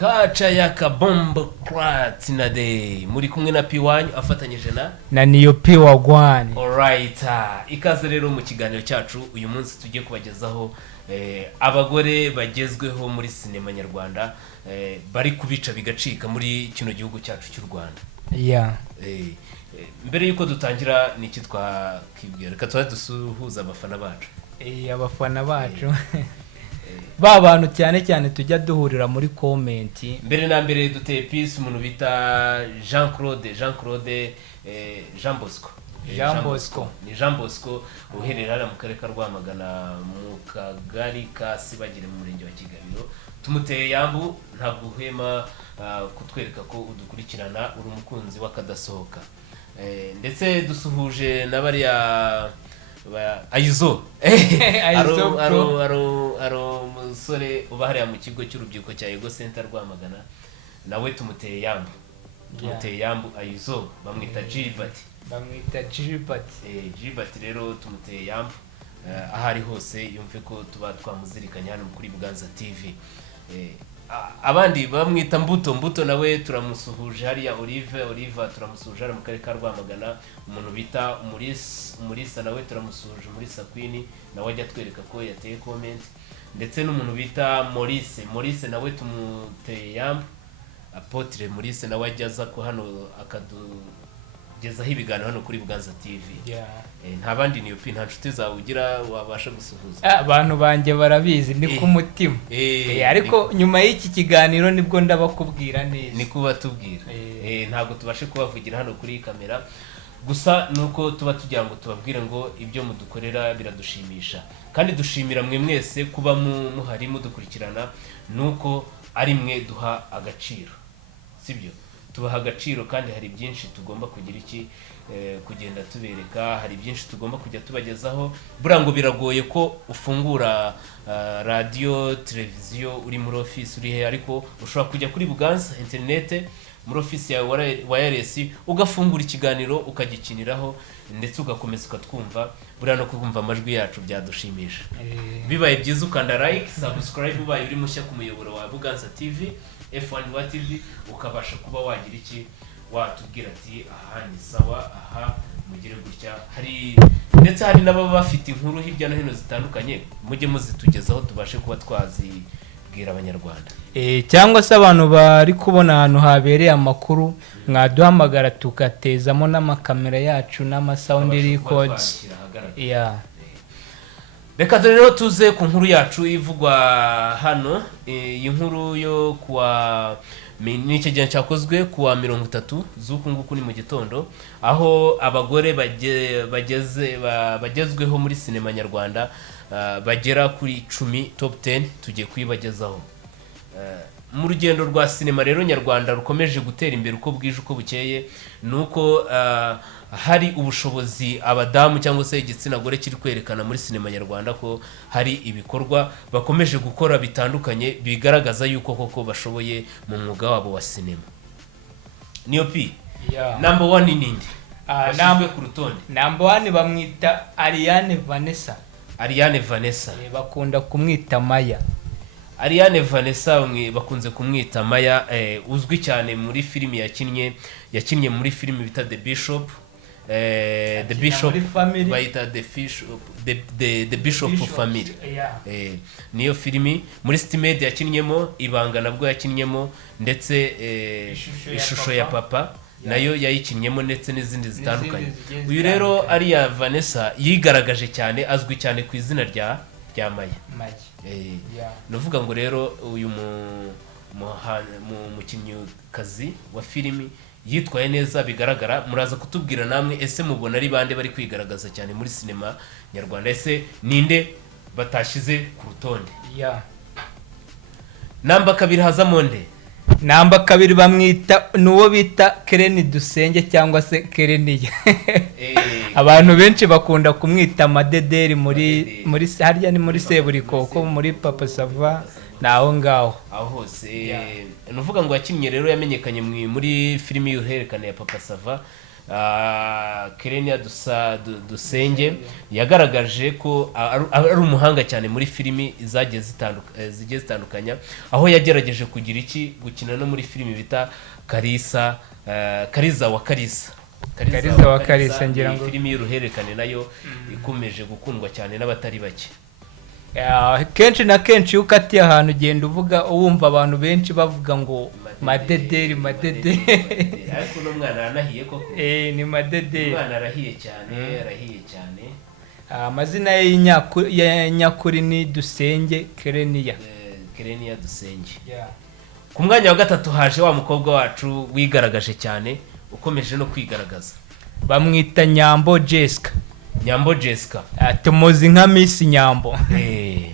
kaca y'akabombo Platinade muri kumwe na P1 afatanyije na niyo P1. Alright, ikaze rero mu kiganiro cyacu uyu munsi tugiye kubagezaho abagore bagezweho muri sinema nyarwanda bari kubica bigacika muri kino gihugu cyacu cy'u Rwanda. Yeah. Mbere yuko dutangira niki twakibwira reka dusuhuza abafana bacu. Abafana bacu ba bantu cyane tujya duhurira muri comment. Mbere na mbere duteye peace umuntu bita Jean Bosco. Ni Jean Bosco uherera mu karere ka Rwamagana mu kagari ka Sibagire mu murenge wa Kigabiro. Tumuteye yambu ntabwo uhema kutwereka ko udukurikirana uri umukunzi w'akadasohoka. Ndetse dusuhuje n'abariya Ayuzo aro musore ubahariya mu kigo cy'urubyiruko cya Ego Center Rwamagana nawe tumuteye yambu Ayuzo bamwita Gilbert rero tumuteye yambu ahari hose yumve ko tuba twamuzirikanya hano kuri Buganza TV. Abandi bamwita Mbuto nawe turamusuhuje hariya Olive turamusuhuje mu karere ka Rwamagana. Umuntu bita Umurisa nawe turamusuhuje muri Sakwini nawe ajya twereka ko yateye comment. Ndetse n'umuntu bita Maurice nawe tumuteye yambu Apotre Maurice nawe ajyaza ko hano akadugezaho ibiganiro hano kuri Buganza TV. Nta bandi niyo nta nshuti zawe ugira wabasha gusuhuza? Abantu banjye barabizi ni ku mutima. Ariko nyuma y'iki kiganiro nibwo ndabakubwira neza. Ni kuba tubwira. Ntabwo tubashe kubavugira hano kuri kamera. Gusa nuko tuba tugira ngo tubabwire ngo ibyo mudukorera biradushimisha. Kandi dushimira mwe mwese kuba muhari mudukurikirana nuko ari mwe duha agaciro. Sibyo? Tubaha agaciro kandi hari byinshi tugomba kugira kugenda tubereka, hari byinshi tugomba kujya tubagezaho. Burango biragoye ko ufungura radio televiziyo uri muri office uri he, ariko ushobora kujya kuri Buganza internet muri office ya wireless ugafungura ikiganiro ukagikiniraho ndetse ugakomeza ukatwumva. Buriya no kumva amajwi yacu byadushimisha. Bibaye byiza ukanda like, subscribe ubaye uri mushya ku muyoboro wa Buganza TV F1 TV ukabasha kuba wagira watubwira ati aha ni sawa, aha mugire gutya. Ndetse hari n'ababa bafite inkuru hirya no hino zitandukanye mujye muzitugezaho tubashe kuba twazibwira abanyarwanda. Cyangwa se abantu bari kubona ahantu habereye amakuru mwaduhamagara tukatezamo n'amakamera yacu n'amasound records. Reka rero tuze ku nkuru yacu ivugwa hano. Iyi nkuru yo kuwa n'icyo gihe cyakozwe kuwa 30 z'uku nguku ni mu gitondo, aho abagore bagezweho muri sinema nyarwanda bagera kuri 10 top 10 tugiye kwibagezaho. Mu rugendo rwa sinema rero nyarwanda rukomeje gutera imbere uko bwije uko bukeye, nuko hari ubushobozi abadamu cyangwa se igitsina gore kiri kwerekana muri sinema nyarwanda ko hari ibikorwa bakomeje gukora bitandukanye bigaragaza yuko koko bashoboye mu mwuga wabo wa sinema. Niyo number 1 nindi bashyizwe ku rutonde. Number 1 bamwita Ariane Vanessa. Bakunda kumwita Maya. Ariane Vanessa bakunze kumwita Maya, uzwi cyane muri filimi yakinnye muri filimi bita The Bishop bayita The Bishop Family. Niyo filimi muri Stimade yakinnyemo, Ibanga nabwo yakinnyemo, ndetse Ishusho ya Papa nayo yayikinnyemo, ndetse n'izindi zitandukanye. Uyu rero Ariane Vanessa yigaragaje cyane, azwi cyane ku izina rya Maya. Navuga ngo rero uyu mukinnyikazi wa filimi yitwaye neza bigaragara. Muraza kutubwira namwe ese mubona ari bande bari kwigaragaza cyane muri sinema nyarwanda, ese ninde batashize ku rutonde? Namba 2 hazamo nde? Namba 2 bamwita nuwo bita Kereni Dusenge cyangwa se Kereniya. Abantu benshi bakunda kumwita Madederi muri harya ni muri Seburikoko muri Papa Sava naho ngaho. Aho hose nuvuga ngo yakinnye rero yamenyekanye muri filimi y'uherekane ya Papa Sava. Kerenia Dusenge yagaragaje ko ari umuhanga cyane muri filimi zigiye zitandukanya, aho yagerageje kugira gukina no muri filimi bita Kariza wa Karisa. Kariza wa Karisa ngira ngo filimi y'uruhererekane nayo ikomeje gukundwa cyane n'abatari bake. Kenshi na kenshi iyo ukatiye ahantu ugenda uvuga wumva abantu benshi bavuga ngo Madederi ariko no mwana aranahiye koko. Ni Madederi, umwana arahiye cyane. Amazina ye nyakuri ni Dusenge Kerenia Dusenge. Ku mwanya wa gatatu haje wa mukobwa wacu wigaragaje cyane, ukomeje no kwigaragaza, bamwita Nyambo Jessica. Tumuzi nka Miss Nyambo.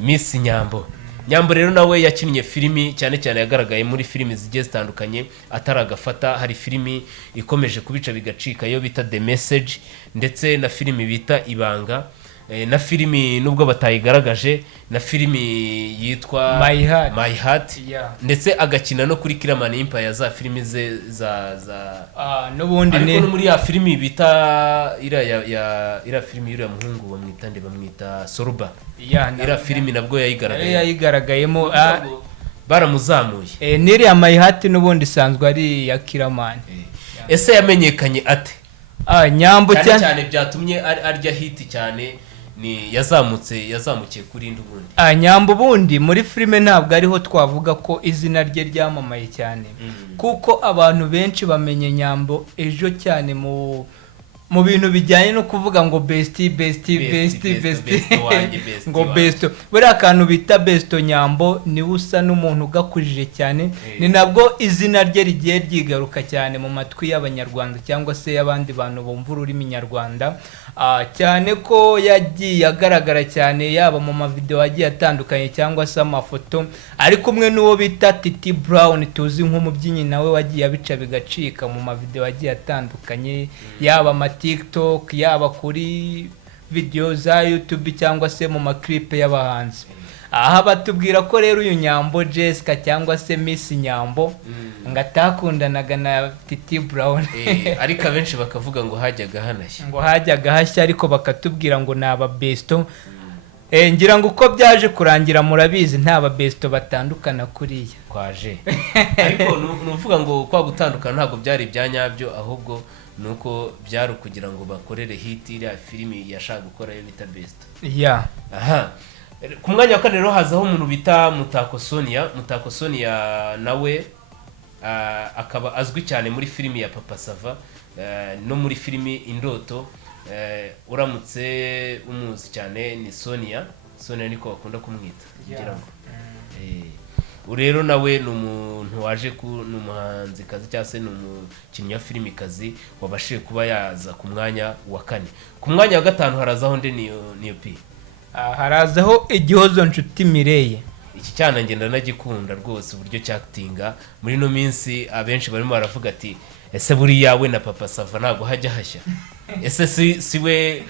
Miss Nyambo rero nawe yakinnye filimi cyane yagaragaye muri filimi zigiye zitandukanye ataragafata. Hari filimi ikomeje kubica bigacika yo bita The Message, ndetse na filimi bita Ibanga, na filimi nubwo batayigaragaje, na filimi yitwa My Heart. Ndetse agakina no kuri Killer Empire za filimi ze n'ubundi ariko no muri ya filimi bita ira filimi y'uriya muhungu bamwita Soruba. Ira filimi nabwo yayigaragayemo baramuzamuye. N'iriya My Heart n'ubundi isanzwe ari ya Killer Man. Ese yamenyekanye ate? Nyambo cyane byatumye arya hit cyane, ni yazamukiye kuri indi bundi. Nyambo bundi muri filime ntabwo ariho twavuga ko izina rye ryamamaye cyane, kuko abantu benshi bamenye Nyambo ejo cyane mu bintu bijyanye no kuvuga ngo best ngo best. Buriya akantu bita best Nyambo ni usa n'umuntu ugakujije cyane, ni nabwo izina rye rigiye ryigaruka cyane mu matwi y'abanyarwanda cyangwa se y'abandi bantu bumva ururimi nyarwanda, cyane ko yagiye agaragara cyane yaba mu mavideo agiye atandukanye cyangwa se amafoto, ari kumwe n'uwo bita Titi Brown tuzi nk'umubyinnyi nawe wagiye abica bigacika mu mavideo agiye atandukanye, yaba TikTok, yaba kuri video za YouTube cyangwa se mu maklipe y'abahanzi. Aha batubwira ko rero uyu Nyambo Jessica cyangwa se Miss Nyambo ngatakundanaga na Titi Brown. Ariko abenshi bakavuga ngo hajyaga hashya, ariko bakatubwira ngo naba besto. Ngira ngo uko byaje kurangira murabizi nta besto batandukana kuriya kwaje. Ariko nuvuga ngo kwa gutandukana ntabwo byari ibyanyabyo, ahubwo nuko byari kugira ngo bakorere hit iriya filimi yashaka gukora yo bita best. Ku mwanya wa kane rero hazaho umuntu bita Mutako Sonia nawe akaba azwi cyane muri filimi ya Papa Sava no muri filimi Indoto. Uramutse umuzi cyane ni Sonia niko bakunda kumwita kugira ngo rero nawe ni umuntu waje ni umuhanzi kazi cyangwa se ni umukinnyi wa filimi kazi wabashije kuba yaza ku mwanya wa kane. Ku mwanya wa gatanu harazaho nde niyo pi harazaho Igihozo Nshuti Mireye. Iki cyana ngenda nagikunda rwose uburyo cyactinga muri no minsi. Abenshi barimo baravuga ati ese buriya we na Papa Sava ntago hajya hashya, ese siwe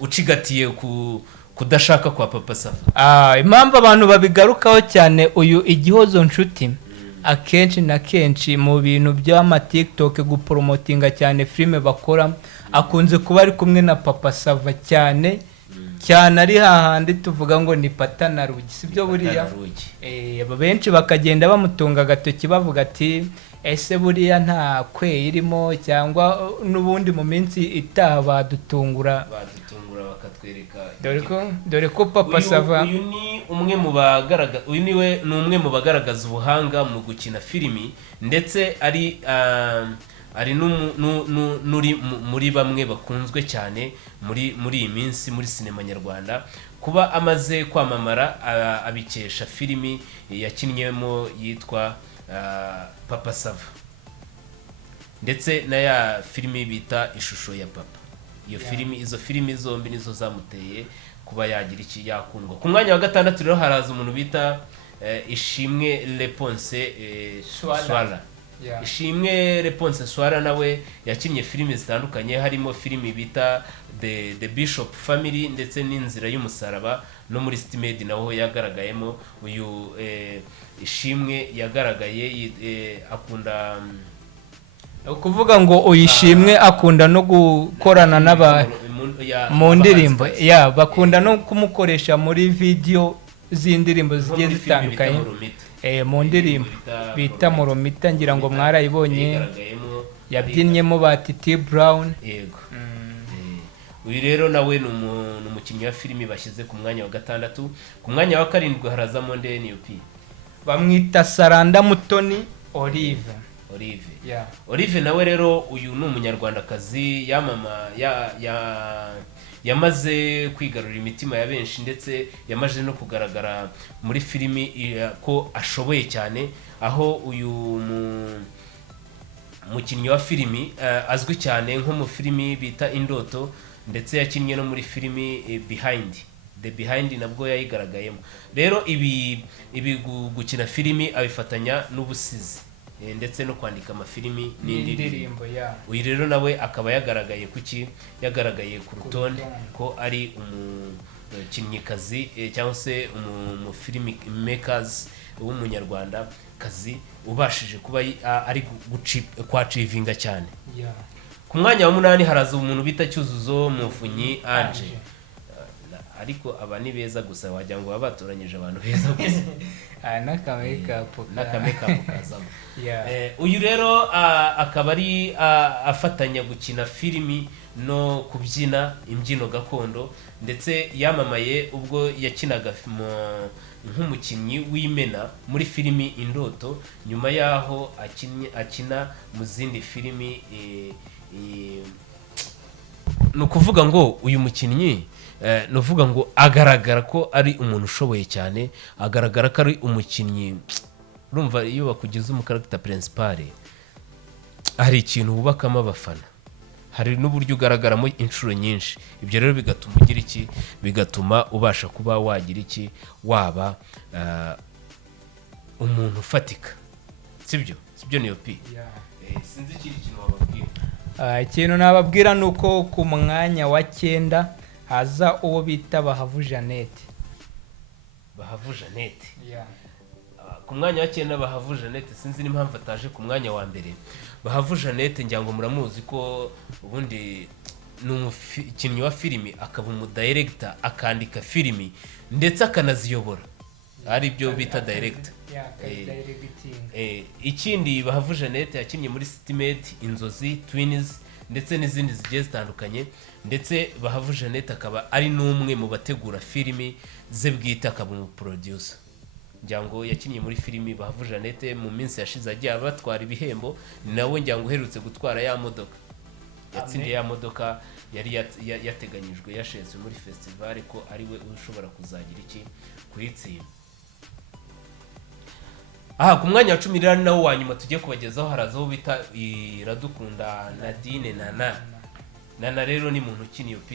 ucigatiye kudashaka kwa Papa Sava. Impamvu abantu babigarukaho cyane uyu Igihozo Nshuti, akenshi na kenshi mu bintu by'ama TikTok gupromotinga cyane filime bakora, akunze kuba ari kumwe na Papa Sava cyane ari hahandi tuvuga ngo ni Pata na Rugi, sibyo buriya? Benshi bakagenda bamutunga agatoki bavuga ati ese buriya nta kwe irimo, cyangwa n'ubundi mu minsi itaha badutungura bakatwereka. Dore ko Papa Sava uyu ni umwe mu bagaragaza ubuhanga mu gukina filimi, ndetse ari muri bamwe bakunzwe cyane muri iyi minsi muri sinema nyarwanda. Kuba amaze kwamamara abikesha filimi yakinnyemo yitwa Papa Sava, ndetse na ya filimi bita Ishusho ya Papa. Izo filimi zombi nizo zamuteye kuba yagira iki yakundwa. Ku mwanya wa gatandatu rero haraza umuntu bita Ishimwe Leponse Swala. Ishimwe Leponse Swala nawe yakinnye filimi zitandukanye, harimo filimi bita The Bishop Family ndetse n'Inzira y'Umusaraba, no muri Stimedi naho yagaragayemo. Uyu Ishimwe yagaragaye akunda ukuvuga ngo uyishimwe akunda no gukorana mu ndirimbo bakunda no kumukoresha muri video z'indirimbo zigiye zitandukanye mu ndirimbo bita Moromita, ngira ngo mwarayibonye yabyinnyemo ba Titi Brown. Yego. Uyu rero nawe ni umukinnyi wa filimi bashyize ku mwanya wa 6. Ku mwanya wa 7 harazamo NUP bamwita Saranda Mutoni Olive. Olive nawe rero uyu ni umunyarwandakazi yamaze kwigarurira imitima ya benshi, ndetse yamaze no kugaragara muri filimi ko ashoboye cyane, aho uyu mukinnyi wa filimi azwi cyane nko mu filimi bita Indoto, ndetse yakinnye no muri filimi The Behind nabwo yayigaragayemo. Rero ibi gukina filimi abifatanya n'ubusizi ndetse no kwandika amafilimi n'indirimbo. Uyu rero nawe akaba yagaragaye yagaragaye ku rutonde ko ari umukinnyikazi cyangwa se umufilimi makers w'umunyarwanda kazi ubashije kuba ari kwacivinga cyane. Ku mwanya wa 8 haraza umuntu bita Cyuzuzo Muvunyi Ange, ariko aba ni beza gusa, wagira ngo babatoranyije abantu beza gusa n'akamekapu kazamo. Uyu rero akaba ari afatanya gukina filimi no kubyina imbyino gakondo, ndetse yamamaye ubwo yakinaga nk'umukinnyi w'imena muri filimi Indoto, nyuma yaho akina mu zindi filimi. Ni ukuvuga ngo uyu mukinnyi ni uvuga ngo agaragara ko ari umuntu ushoboye cyane, agaragara ko ari umukinnyi. Urumva iyo bakugize umukaragita principal hari ikintu wubakamo abafana, hari n'uburyo ugaragaramo inshuro nyinshi. Ibyo rero bigatuma ugira iki, bigatuma ubasha kuba wagira iki, waba umuntu ufatika. Sibyo NUP. Sinzi ikindi kintu wababwira. Ikintu nababwira ni uko ku mwanya wa 9 haza uwo bita Bahavu Jeannette. Ku mwanya wa 9 Bahavu Jeannette, sinzi n'impamvu ataje ku mwanya wa mbere. Bahavu Jeannette ngira ngo muramuzi ko ubundi ni umukinnyi wa filimi, akaba umudirector, akandika filimi ndetse akanaziyobora, ari byo bita director. Ikindi Bahavu Jeannette yakinnye muri Citymed, Inzozi, Twins ndetse n'izindi zigiye zitandukanye, ndetse Bahavu Jeannette akaba ari n'umwe mu bategura filimi ze bwite, akaba umuproducer. Ngira ngo yakinnye muri filimi Bahavu Jeannette mu minsi yashize agiye abatwara ibihembo, nawe ngira ngo uherutse gutwara ya modoka, yatsindiye ya modoka yari yateganyijwe yashezwe muri festival ko ari we ushobora kuzagira iki kuyitsinda. Ku mwanya wa 10 rero nawo wanyuma tugiye kubagezaho harazaho bita Iradukunda Nadine Nana rero ni muntu ukina UP.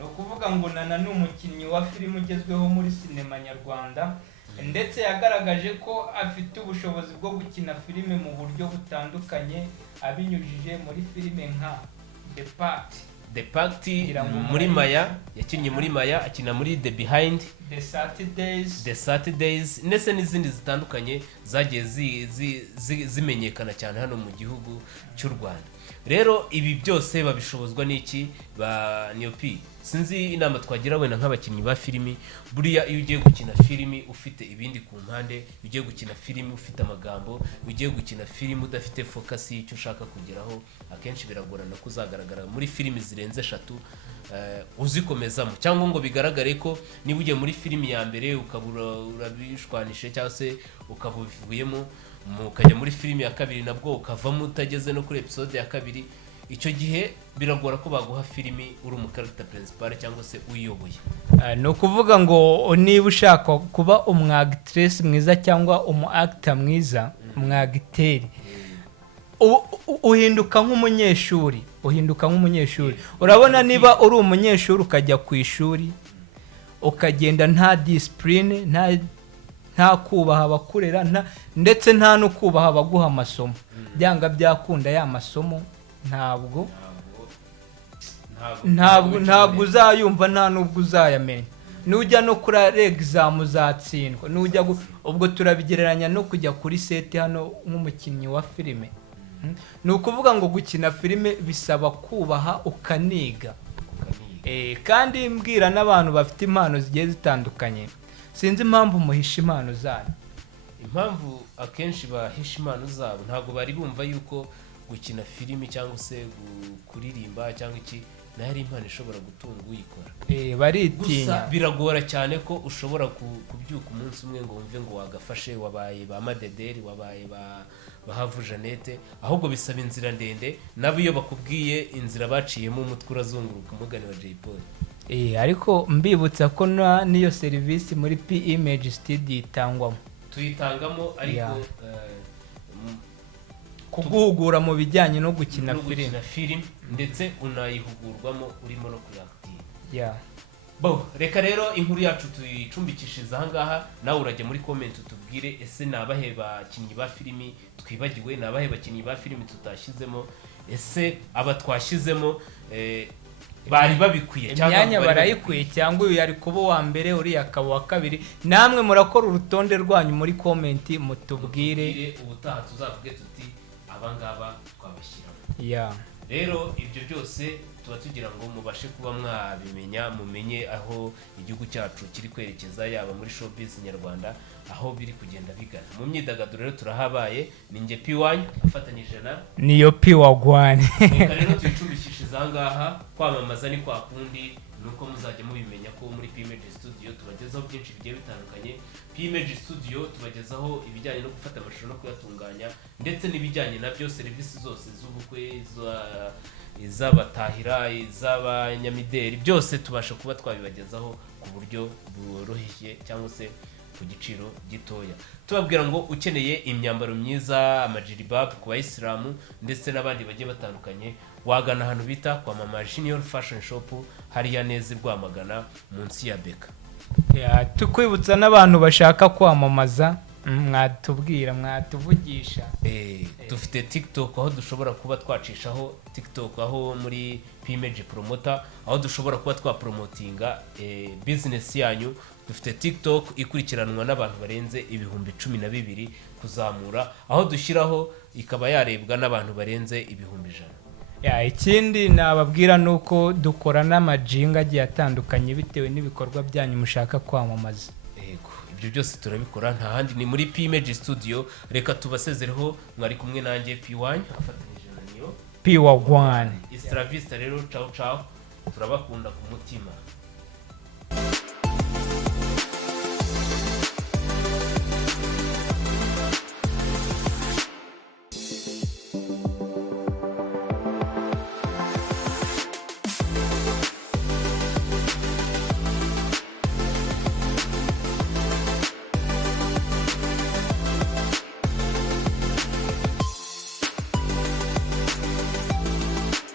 No kuvuga ngo Nana ni umukinnyi wa filimi ugezweho muri sinema nyarwanda, ndetse yagaragaje ko afite ubushobozi bwo gukina filime mu buryo butandukanye, abinyujije muri filime nka The Pact muri Maya, yakinnye muri Maya, akina muri The Behind, The Saturdays ndetse n'izindi zitandukanye zagiye zimenyekana cyane hano mu gihugu cy'u Rwanda. Rero ibi byose babishobozwa n'iki ba NUP. Sinzi inama twagira wenda nk'abakinnyi ba filimi, buriya iyo ugiye gukina filimi ufite ibindi ku mpande, ugiye gukina filimi ufite amagambo, ugiye gukina filimi udafite focus y'icyo ushaka kugeraho, akenshi biragorana kuzagaragara muri filimi zirenze 3 uzikomezamo, cyangwa ngo bigaragare ko niba ugiye muri filimi ya mbere ukabura urabishwanishe cyangwa se ukabuvuyemo, mukajya muri filimi ya kabiri nabwo ukavamo utageze no kuri episode ya kabiri, icyo gihe biragora ko baguha filimi uri umukaragita principal cyangwa se uyiyoboye. No kuvuga ngo niba ushaka kuba umwagtress mwiza cyangwa umuactor mwiza, umwagiteri, uhinduka nk'umunyeshuri. Urabona niba uri umunyeshuri ukajya ku ishuri ukagenda nta discipline, nta kubaha abakurera, ndetse nta no kubaha abaguha amasomo, byanga byakunda ya masomo ntabwo uzayumva, nta nubwo uzayamenya. Nujya no kuri exam uzatsindwa, ubwo turabigereranya no kujya kuri set hano nk'umukinnyi wa filime. ni ukuvuga ngo gukina filime bisaba kubaha ukaniga. Kandi mbwira n'abantu bafite impano zigiye zitandukanye, sinzi impamvu muhisha impano zanyu. Impamvu akenshi bahisha impano zabo ntabwo bari bumva yuko gukina filimi cyangwa se kuririmba cyangwa iki nayo ari impano ishobora gutunga uyikora. Baritinya. Gusa biragora cyane ko ushobora kubyuka umunsi umwe ngo wumve ngo wagafashe, wabaye ba Madederi, wabaye ba Havu Jeannette, ahubwo bisaba inzira ndende. Nabo iyo bakubwiye inzira baciyemo umutwe urazunguruka umugani wa Jay Polly. Ariko mbibutsa ko n'iyo serivisi muri P Image Studio itangwamo. Tuyitangamo ariko kuguhugura mu bijyanye no gukina filime ndetse unayihugurwamo urimo no kuyakitinga. Reka rero inkuru yacu tuyicumbikishiriza ahangaha, nawe urajya muri comment utubwire ese ni abahe bakinnyi ba filimi twibagiwe, ni abahe bakinnyi ba filimi tutashyizemo, ese aba twashyizemo bari babikwiye cyangwa imyanya barayikwiye cyangwa uyu yari kuba wa mbere uriya akaba wa kabiri. Namwe murakora urutonde rwanyu muri comment mutubwire, ubutaha tuzavuge tuti abangaba twabashyiramo. Rero ibyo byose tuba tugira ngo mubashe kuba mwabimenya, mumenye aho igihugu cyacu kiri kwerekeza, yaba muri showbiz nyarwanda aho biri kugenda bigana. Mu myidagaduro rero turahabaye, ni nge P1 afatanyije na niyo P1. Reka rero tuyicumbikishize ahangaha, kwamamaza ni kwa kundi, nuko muzajya mubimenya ko muri P Image Studio tubagezaho byinshi bigiye bitandukanye. P Image Studio tubagezaho ibijyanye no gufata amashusho no kuyatunganya, ndetse n'ibijyanye nabyo serivisi zose z'ubukwe, iz'abatahira, iz'abanyamideli, byose tubasha kuba twabibagezaho ku buryo bworoshye cyangwa se ku giciro gitoya. Tubabwira ngo ukeneye imyambaro myiza, amajilibab ku bayisilamu ndetse n'abandi bagiye batandukanye, wagana ahantu bita kwa Mama Junior Fashion Shop hariya neza Rwamagana munsi ya Beka. Tukwibutsa n'abantu bashaka kwamamaza, mwatubwira, mwatuvugisha. Dufite TikTok aho dushobora kuba twacishaho TikTok aho muri P Image Promoter, aho dushobora kuba twapromotinga business yanyu. Dufite TikTok ikurikiranwa n'abantu barenze 12,000 kuzamura, aho dushyiraho ikaba yarebwa n'abantu barenze 100,000. Ikindi nababwira nuko dukora n'amajinga agiye atandukanye bitewe n'ibikorwa byanyu mushaka kwamamaza. Ibyo byose turabikora, nta handi ni muri P Image Studio. Reka tubasezereho, mwari kumwe nanjye P1 afatanyije na niyo P1. Istra Vista rero, ciao ciao, turabakunda ku mutima.